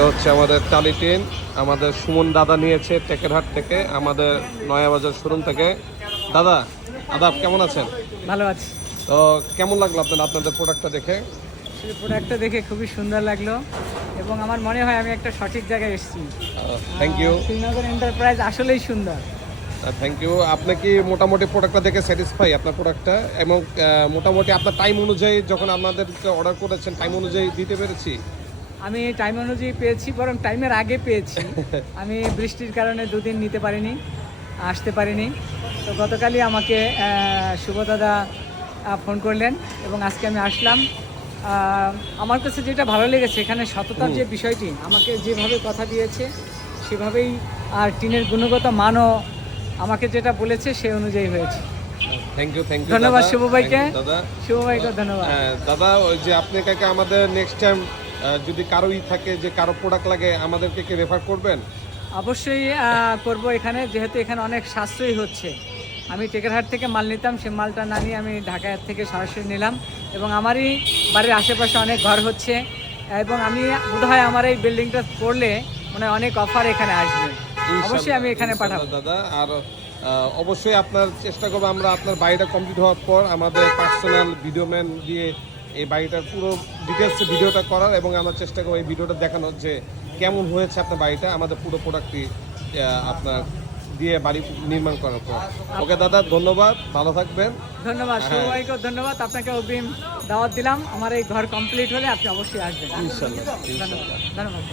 হচ্ছে আমাদের টালি টিন আমাদের সুমন দাদা নিয়েছে টেকেরহাট থেকে আমাদের নয়াবাজার শোরুম থেকে। দাদা আদাব, কেমন আছেন? ভালো আছি। তো কেমন লাগলো আপনাদের প্রোডাক্টটা দেখে? সেই প্রোডাক্টটা দেখে খুবই সুন্দর লাগলো এবং আমার মনে হয় আমি একটা সঠিক জায়গায় এসেছি। Thank you. শ্রীনগর এন্টারপ্রাইজ আসলেই সুন্দর। Thank you. আপনি কি মোটামুটি প্রোডাক্টটা দেখে স্যাটিসফাই আপনার প্রোডাক্টটা? এবং মোটামুটি আপনার টাইম অনুযায়ী যখন আপনাদেরকে অর্ডার করেছেন টাইম অনুযায়ী দিতে পেরেছি? আমি টাইম অনুযায়ী পেয়েছি, বরং টাইমের আগে পেয়েছি। আমি বৃষ্টির কারণে দুদিন নিতে পারিনি, আসতে পারিনি। তো গতকালই আমাকে শুভ দাদা ফোন করলেন এবং আজকে আমি আসলাম। আমার কাছে যেটা ভালো লেগেছে এখানে সততার যে বিষয়টি, আমাকে যেভাবে কথা দিয়েছে সেভাবেই, আর টিনের গুণগত মানও আমাকে যেটা বলেছে সেই অনুযায়ী হয়েছে। Thank you. ধন্যবাদ শুভ ভাইকে। দাদা শুভ ভাইকে ধন্যবাদ। দাদা, ওই যে আপনি কাকে আমাদের নেক্সট টাইম যদি কারোই থাকে যে কারো প্রোডাক্ট লাগে আমাদেরকে কি রেফার করবেন? অবশ্যই করব, এখানে যেহেতু এখানে অনেক সাশ্রয়ী হচ্ছে। আমি টেকেরহাট থেকে মাল নিতাম, সে মালটা না নিয়ে আমি ঢাকা থেকে সরাসরি নিলাম এবং আমারই বাড়ির আশেপাশে অনেক ঘর হচ্ছে এবং আমি বোধহয় আমার এই বিল্ডিংটা করলে মানে অনেক অফার এখানে আসবে। অবশ্যই আমি এখানে পাঠাবো দাদা। আর অবশ্যই আপনার চেষ্টা করবো আমরা আপনার বাড়িটা কমপ্লিট হওয়ার পর আমাদের পার্সোনাল ভিডিও ম্যান দিয়ে এই বাড়িটার পুরো ডিটেলসে ভিডিওটা করার, এবং আমরা চেষ্টা করবো এই ভিডিওটা দেখানোর যে কেমন হয়েছে আপনার বাড়িটা আমাদের পুরো প্রোডাক্টটি আপনার দিয়ে বাড়ি নির্মাণ করার পর। ওকে দাদা, ধন্যবাদ, ভালো থাকবেন। ধন্যবাদ সবাইকে, ধন্যবাদ। আপনাকে অগ্রিম দাওয়াত দিলাম, আমার এই ঘর কমপ্লিট হলে আপনি অবশ্যই আসবেন। ইনশাল্লাহ। ধন্যবাদ।